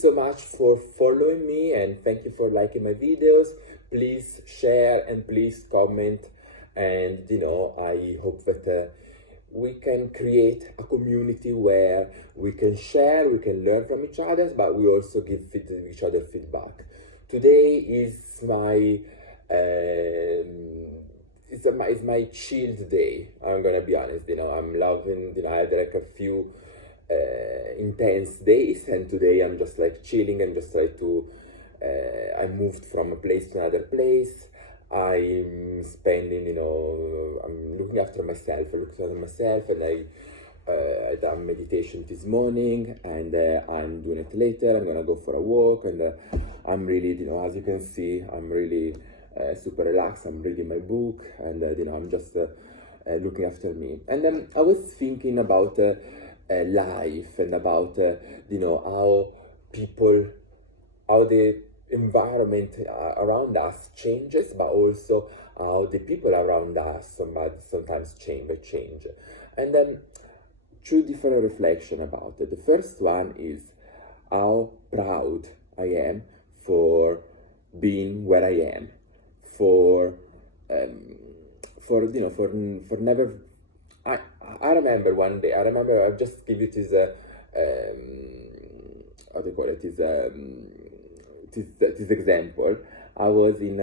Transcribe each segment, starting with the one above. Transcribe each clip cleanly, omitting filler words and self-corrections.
so much for following me, and thank you for liking my videos. Please share and please comment, and I hope that we can create a community where we can share, we can learn from each other, but we also give each other feedback. Today is my it's my chilled day. I'm gonna be honest. I'm loving. I had like a few intense days, and today I'm just like chilling and just try to. I moved from a place to another place. I'm spending, I'm looking after myself. And I done meditation this morning, and I'm doing it later. I'm gonna go for a walk, and I'm really, as you can see, I'm really super relaxed. I'm reading my book, and I'm just looking after me. And then I was thinking about life, and about how the environment around us changes, but also how the people around us sometimes change. And then two different reflections about it. The first one is how proud I am for being where I am, for never. I remember one day. I'll just give you this how do you call it? This example. I was in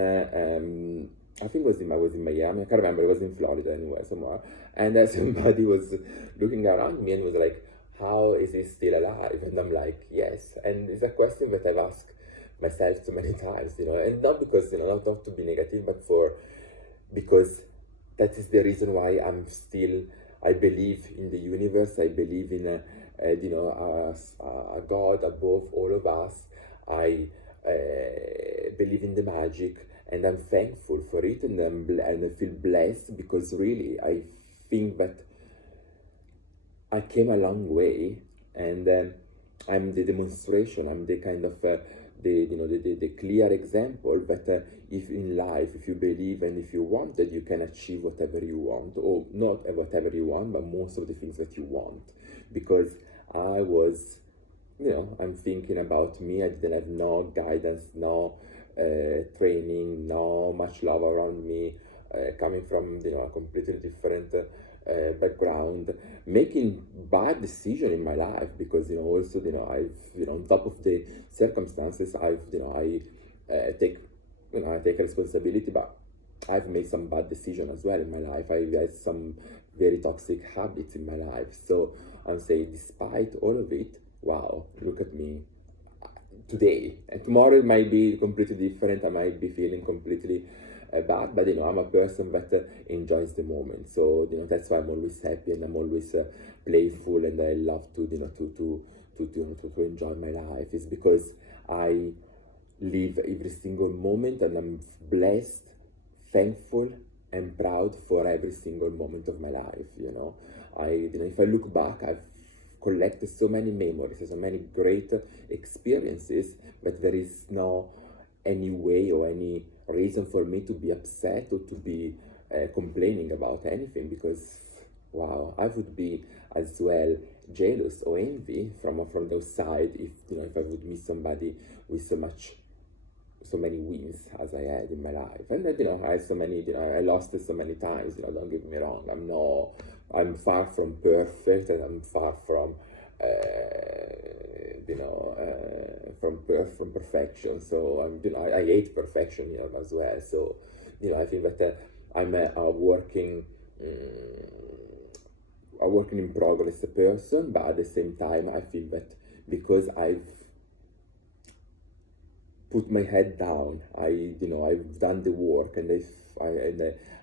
I think I was in Miami. I can't remember. It was in Florida anyway, somewhere. And somebody was looking around me and was like, "How is he still alive?" And I'm like, "Yes." And it's a question that I've asked myself so many times, and not because not to be negative, but because that is the reason why I believe in the universe. I believe in a God above all of us. I believe in the magic, and I'm thankful for it, and I feel blessed, because really I think that I came a long way, and I'm the demonstration. I'm the kind of the clear example that if in life, if you believe and if you want, that you can achieve whatever you want, or not whatever you want, but most of the things that you want. Because I was, I'm thinking about me. I didn't have no guidance, no training, no much love around me, coming from a completely different background, making bad decision in my life, because also I've on top of the circumstances, I take I take responsibility, but I've made some bad decisions as well in my life. I've had some very toxic habits in my life. So I'm saying, despite all of it, wow, look at me today. And tomorrow it might be completely different. I might be feeling completely bad, but I'm a person that enjoys the moment. So that's why I'm always happy, and I'm always playful, and I love to to enjoy my life. It's because I live every single moment, and I'm blessed, thankful, and proud for every single moment of my life. If I look back, I've collected so many memories, so many great experiences, but there is no any way or any reason for me to be upset or to be complaining about anything, because wow, I would be as well jealous or envy from those side if if I would meet somebody with so many wins as I had in my life. And then I had so many, I lost it so many times. Don't get me wrong, I'm far from perfect, and I'm far from from perfection. So I hate perfection as well. So I think that I'm a working in progress person, but at the same time I feel that because I've put my head down, I've done the work, and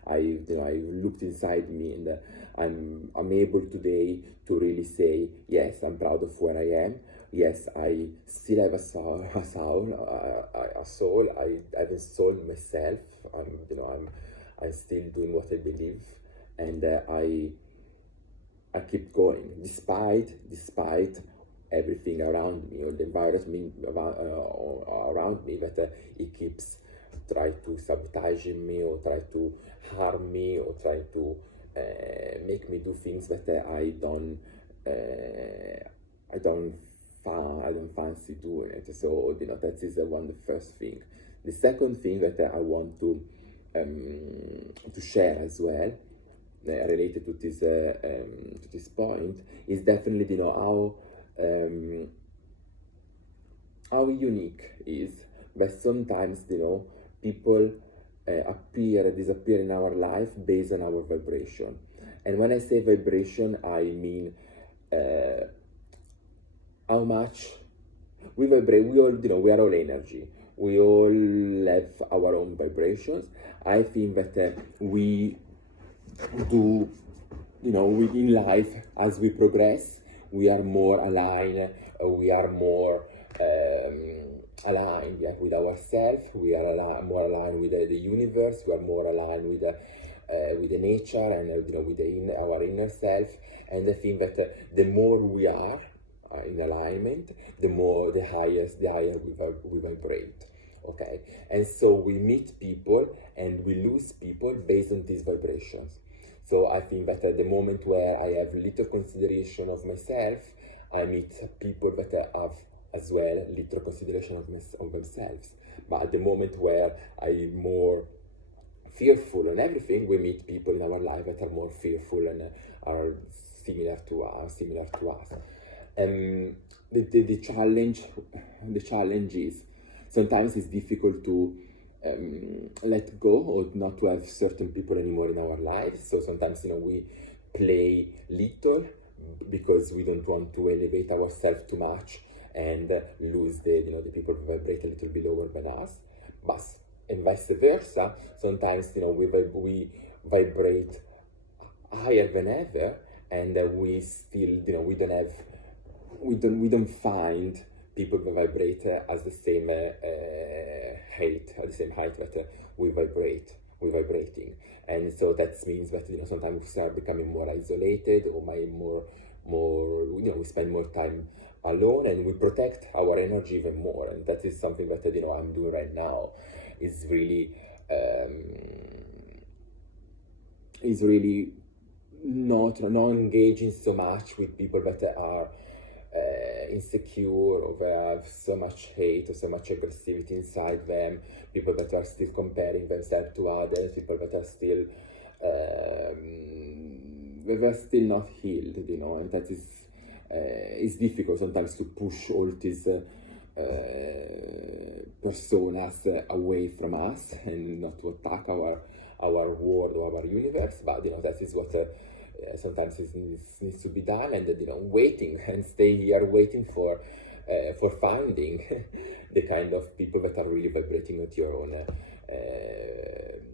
I looked inside me, and I'm able today to really say, yes, I'm proud of where I am. Yes, I still have a soul. I haven't sold myself. I'm still doing what I believe, and I keep going despite everything around me, or the environment around me, that it keeps try to sabotaging me, or try to harm me, or try to make me do things that I don't I don't fancy doing it. So that is one the first thing. The second thing that I want to share as well, related to this point, is definitely how unique is. But sometimes people disappear in our life based on our vibration. And when I say vibration, I mean how much we vibrate. We all, we are all energy. We all have our own vibrations. I think that we do, in life, as we progress, we are more aligned. We are more aligned, yeah, with ourselves. We are more aligned with the universe. We are more aligned with the nature, and with our inner self. And I think that the more we are in alignment, the higher we vibrate. Okay, and so we meet people and we lose people based on these vibrations. So I think that at the moment where I have little consideration of myself, I meet people that have as well little consideration of themselves. But at the moment where I'm more fearful and everything, we meet people in our life that are more fearful and are similar to us. The challenge is sometimes it's difficult to let go, or not to have certain people anymore in our lives. So sometimes we play little because we don't want to elevate ourselves too much and lose the people who vibrate a little bit lower than us. But and vice versa, sometimes we vibrate higher than ever, and we still we don't find people who vibrate as the same height that we're vibrating. And so that means that sometimes we start becoming more isolated, or we spend more time alone, and we protect our energy even more. And that is something that I'm doing right now. Is really not engaging so much with people that are insecure, or they have so much hate or so much aggressivity inside them, people that are still comparing themselves to others, people that are still not healed, and that is it's difficult sometimes to push all these personas away from us, and not to attack our world or our universe. But that is what sometimes needs to be done, and waiting and stay here waiting for finding the kind of people that are really vibrating at your own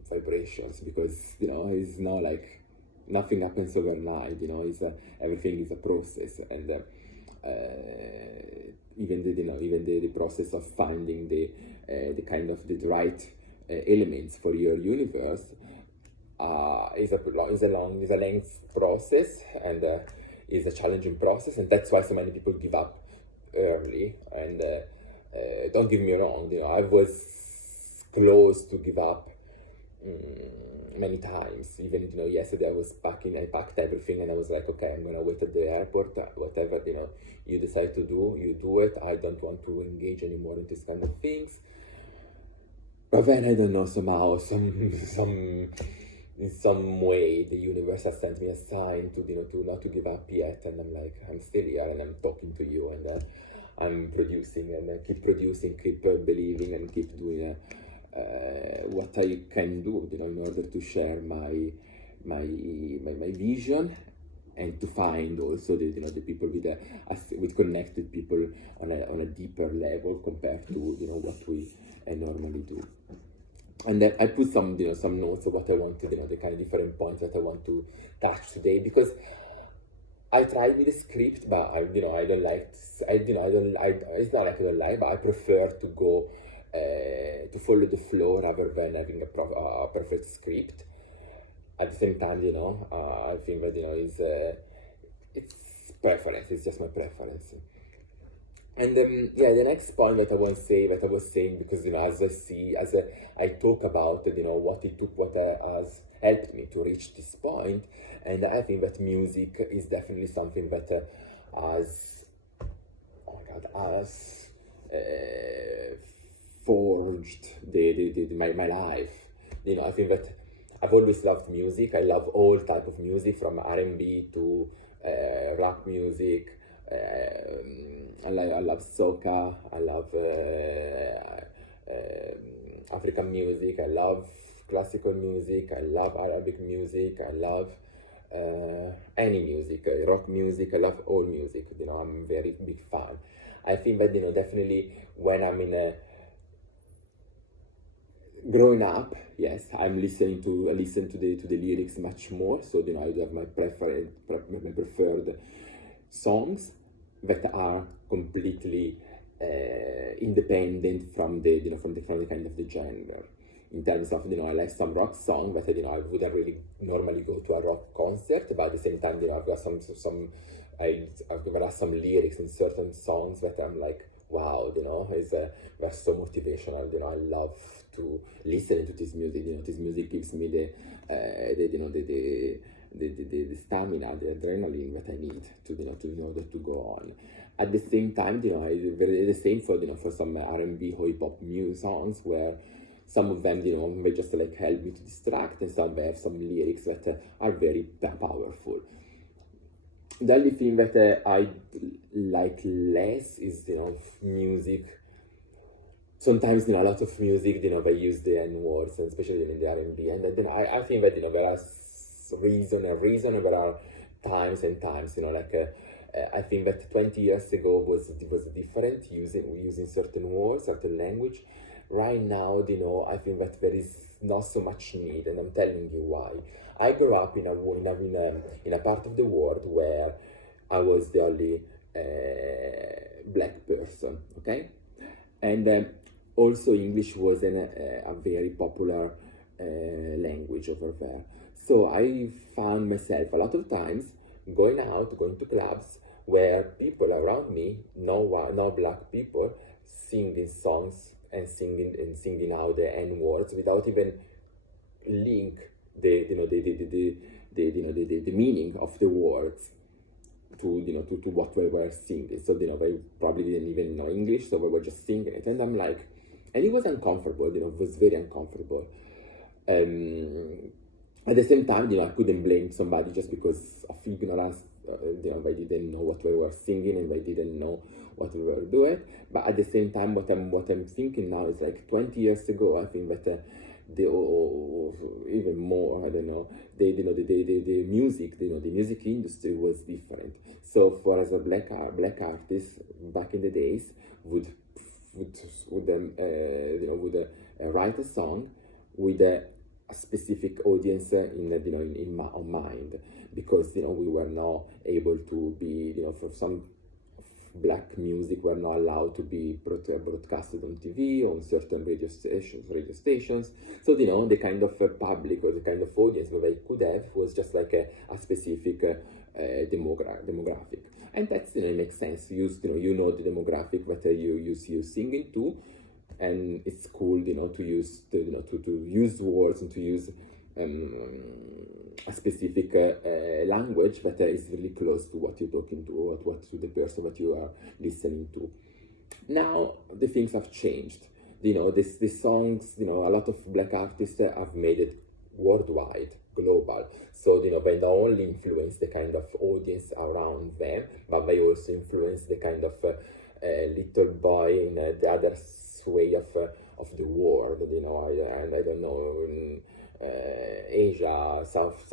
vibrations, because it's not like nothing happens overnight. It's everything is a process, and even the process of finding the kind of the right elements for your universe is a length process, and is a challenging process, and that's why so many people give up early. And don't get me wrong, I was close to give up many times. Even yesterday I packed everything, and I was like, okay, I'm gonna wait at the airport. Whatever you decide to do, you do it. I don't want to engage anymore in this kind of things. But then I don't know, somehow in some way the universe has sent me a sign to to not to give up yet, and I'm like, I'm still here, and I'm talking to you, and I'm producing, and I keep producing, keep believing, and keep doing what I can do, in order to share my vision, and to find also the people with connected people on a deeper level compared to what we normally do. And then I put some some notes of what I want to the kind of different points that I want to touch today, because I tried with the script, but I don't like it's not like I don't like, but I prefer to go to follow the flow rather than having a perfect script. At the same time, I think that it's preference. It's just my preference. And the next point that I was saying, because as I talk about what it took, what has helped me to reach this point, and I think that music is definitely something that has. Oh my God, has forged my life. I think that I've always loved music. I love all type of music, from R&B to rock music. I love soca. I love African music. I love classical music. I love Arabic music. I love any music, rock music. I love all music. I'm a very big fan. I think that definitely when I'm in a growing up, yes, I listen to the lyrics much more. So I do have my preferred songs that are completely independent from the from the kind of the genre. In terms of I like some rock song, but I wouldn't really normally go to a rock concert. But at the same time, I've got there are some lyrics in certain songs that I'm like, wow, is they're so motivational. I love to listen to this music. This music gives me the stamina, the adrenaline that I need to in order to go on. At the same time, the same for some R&B or hip hop music songs, where some of them may just like help me to distract, and some have some lyrics that are very powerful. The only thing that I like less is music. Sometimes a lot of music they use the N words, and especially in the R&B, and then I think that there are reason, there are times and times. I think that 20 years ago was different, using certain words, certain language. Right now, I think that there is not so much need, and I'm telling you why. I grew up in a part of the world where I was the only black person, okay? And also English wasn't a very popular language over there. So I found myself a lot of times going to clubs where people around me, no black people, singing songs and singing out the N words without even link the meaning of the words to what we were singing. So they probably didn't even know English, so we were just singing it, and I'm like, and it was uncomfortable. It was very uncomfortable. At the same time, I couldn't blame somebody just because of ignorance. They didn't know what we were singing, and they didn't know what we were doing. But at the same time, what I'm thinking now is like 20 years ago. I think that even more. I don't know. The music, the music industry was different. So for as a black artist back in the days would write a song with a specific audience in mind, because we were not able to be for some black music were not allowed to be broadcasted on TV or on certain radio stations. So the kind of public or the kind of audience that they could have was just like a specific demographic, and that's it makes sense. The demographic that you singing to, and it's cool to use to use words and to use a specific language that is really close to what you're talking to, or what to the person that you are listening to. Now the things have changed. The songs, a lot of black artists have made it worldwide, global. So they not only influence the kind of audience around them, but they also influence the kind of little boy in the other way of the world. And I don't know, in Asia, South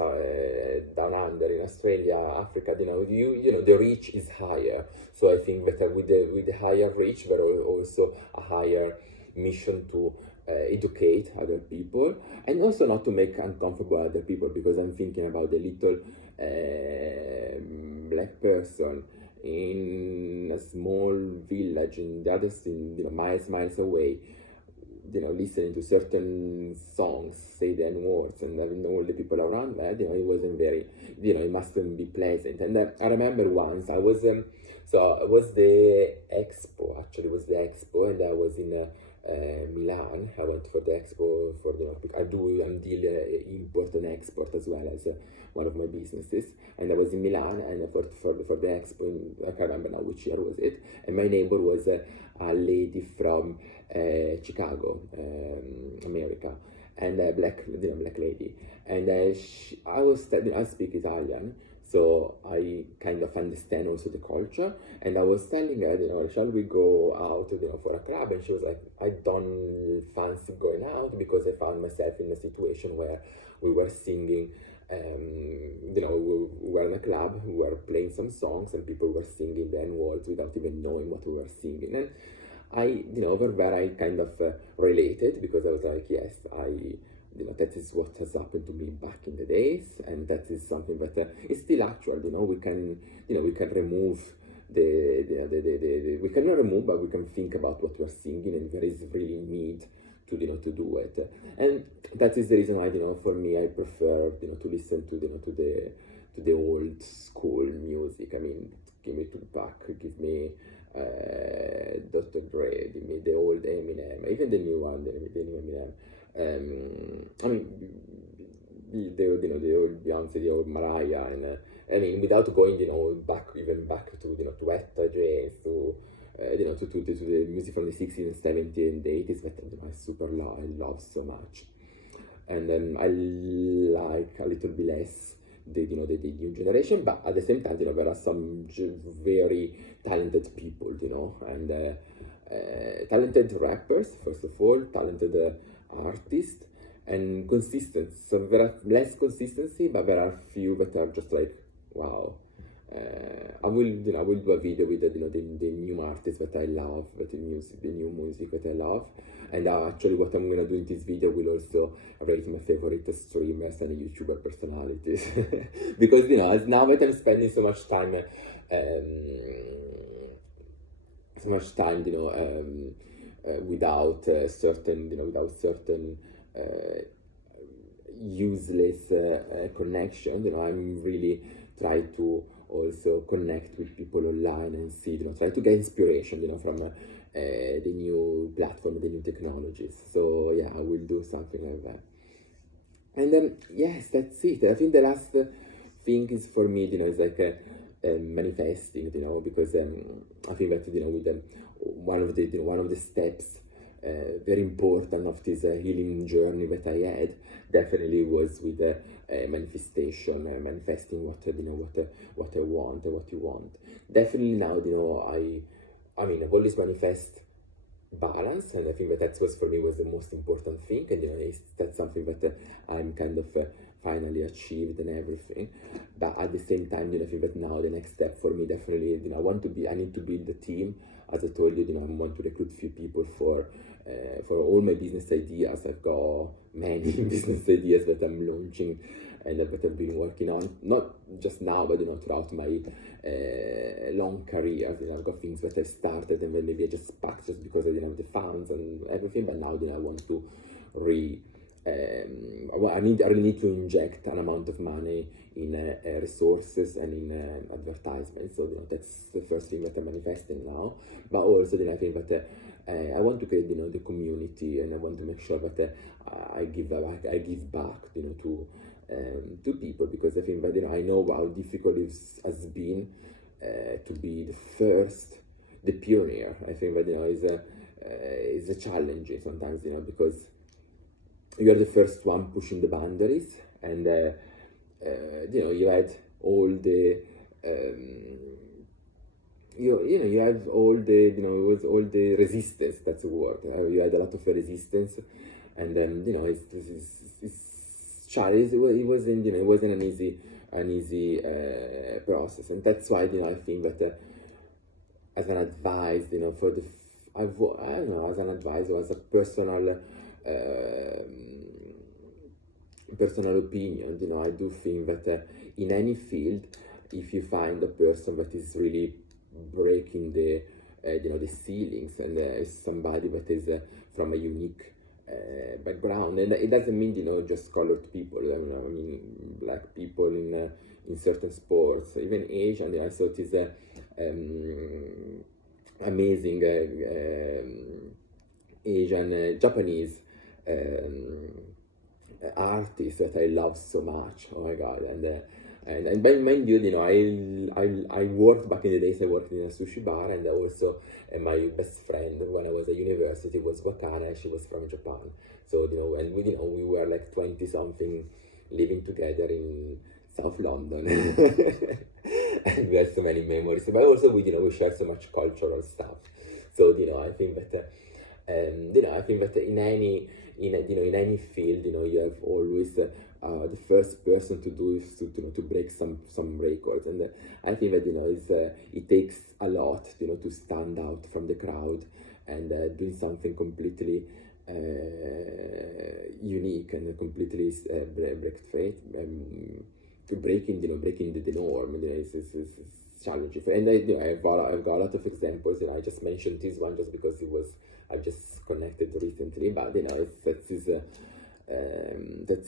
down under, in Australia, Africa. The reach is higher. So I think that with the higher reach, there are also a higher mission to educate other people, and also not to make uncomfortable other people, because I'm thinking about the little black person in a small village in the other miles away, listening to certain songs, say the N words, and having all the people around that, it wasn't very, it mustn't be pleasant. And I remember once so it was the expo, and I was in Milan. I went for the expo for I'm deal import and export as well as one of my businesses, and I was in Milan and for the expo. I can't remember now which year was it, and my neighbor was a lady from Chicago, America, and a black lady, and I speak Italian, so I kind of understand also the culture. And I was telling her, shall we go out, for a club? And she was like, I don't fancy going out because I found myself in a situation where we were singing. We were in a club, we were playing some songs, and people were singing the N words without even knowing what we were singing. And over there, I kind of related because I was like, yes, that is what has happened to me back in the days, and that is something that is still actual. We can remove we cannot remove, but we can think about what we're singing, and there is really need to do it. And that is the reason why, for me, I prefer, to listen to the old school music. I mean, give me Tupac, give me Dr. Dre, give me the old Eminem, even the new one, the new Eminem. I mean, the old Beyonce, the old Mariah, and I mean, without going, back to Etta James, to the music from the 60s and 70s and 80s that I love so much. And I like a little bit less the new generation, but at the same time, there are some very talented people, and talented rappers, first of all, talented artists, and consistent. So there are less consistency, but there are few that are just like, wow. I will do a video with the new artists that I love, the new music that I love, and actually what I'm gonna do in this video will also rate my favorite streamers and YouTuber personalities, because as now that I'm spending so much time, without certain useless connection. I'm really try to also connect with people online and see, try to get inspiration, from the new platform, the new technologies. So yeah, I will do something like that. And then yes, that's it. I think the last thing is for me, is like manifesting, because I think that with one of the steps very important of this healing journey that I had definitely was with manifestation, manifesting what I want, what you want. Definitely now, I've always manifest balance, and I think that was for me was the most important thing, and that's something that I'm kind of finally achieved and everything. But at the same time, I think that now the next step for me definitely, I need to build the team. As I told you, I want to recruit few people for all my business ideas. I've got many business ideas that I'm launching and that I've been working on, not just now, but throughout my long career. I've got things that I started and then maybe I just packed just because I didn't have the funds and everything. But now I want to I really need to inject an amount of money in resources and in advertisement. So that's the first thing that I'm manifesting now. But also I think that I want to create the community, and I want to make sure that I give back to people, because I think that I know how difficult it has been to be the first, the pioneer. I think that is a challenge sometimes, because you are the first one pushing the boundaries, and you had all the you have all the it was all the resistance. That's the word. You had a lot of resistance, and then it's challenge. It wasn't an easy process, and that's why I think that as an advice, for the I don't know, as an advice or as a personal opinion, I do think that in any field, if you find a person that is really breaking the the ceilings, and is somebody that is from a unique background, and it doesn't mean just colored people. I mean black people in certain sports, even Asian. I thought is amazing Asian, Japanese um, artists that I love so much. Oh my god! And by mind you, I worked back in the days. I worked in a sushi bar, and also my best friend when I was at university was Wakana. She was from Japan. So and we were like 20 something, living together in South London, and we had so many memories. But also we share so much cultural stuff. So I think that. I think that in any field, you have always the first person to do is to break some records, and I think that it takes a lot, to stand out from the crowd and doing something completely unique and completely break straight, breaking the norm. It's challenging, and I've got a lot of examples. I just mentioned this one just because I've just connected recently, but that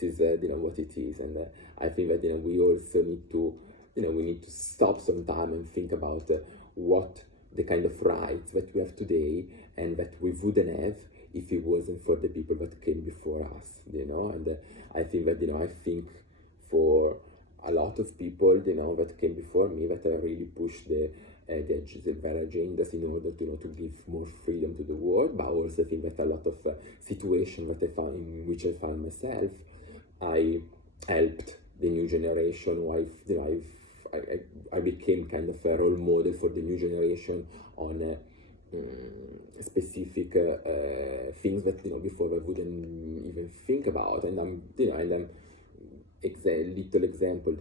is what it is, and I think that we also need to we need to stop some time and think about what the kind of rights that we have today and that we wouldn't have if it wasn't for the people that came before us, and I think that I think for a lot of people that came before me that really pushed their agendas in order to give more freedom to the world, but also I think that a lot of situations that I found in which I found myself, I helped the new generation. I became kind of a role model for the new generation on specific things that before I wouldn't even think about, and I'm little example.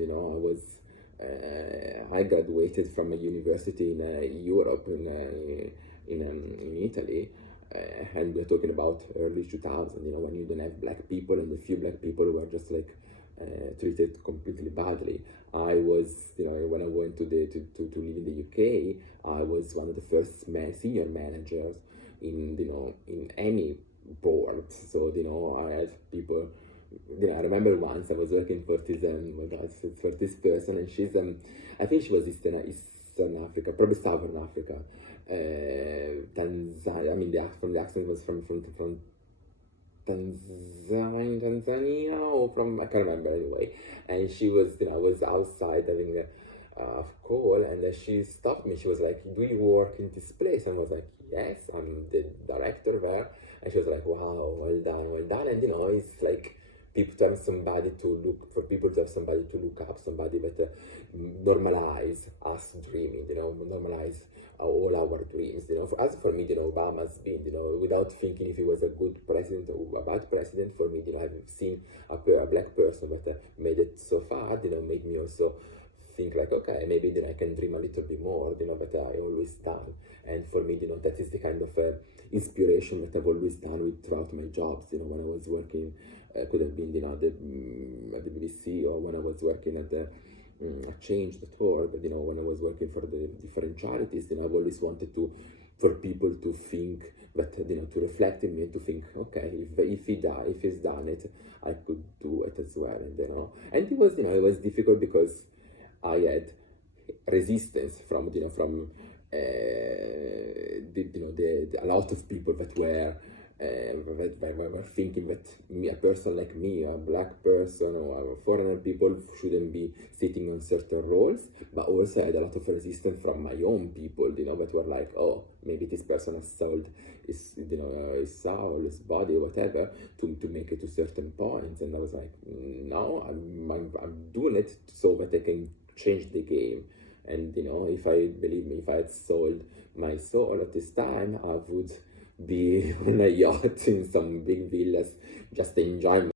I graduated from a university in Europe, in Italy, and we're talking about early 2000. When you don't have black people, and the few black people were just like treated completely badly. I was, when I went to live in the UK, I was one of the first senior managers in any board. So I had people. I remember once I was working for this for this person, and she's I think she was Eastern Africa, probably Southern Africa, Tanzania. I mean, from the accent was from Tanzania, or from, I can't remember anyway. And she was, I was outside having a call, and she stopped me. She was like, "Do you work in this place?" And I was like, "Yes, I'm the director there." And she was like, "Wow, well done, well done." And it's like people to have somebody to look for, people to have somebody to look up, somebody that normalize us dreaming, normalize all our dreams. For me, Obama's been, without thinking if he was a good president or a bad president. For me, I've seen a black person that made it so far, made me also think like, okay, maybe I can dream a little bit more, that I always done. And for me, that is the kind of inspiration that I've always done throughout my jobs. When I was working, could have been, at the BBC, or when I was working at the at change.org, but when I was working for the different charities, I've always wanted for people to think that, to reflect in me, to think, okay, if he's done it, I could do it as well. And it was difficult because I had resistance from a lot of people that were thinking that a person like me, a black person or a foreigner people, shouldn't be sitting on certain roles. But also I had a lot of resistance from my own people, that were like, oh, maybe this person has sold his soul, his body, whatever, to make it to certain points. And I was like, no, I'm doing it so that I can change the game. And if I had sold my soul at this time, I would be on a yacht in some big villas, just enjoying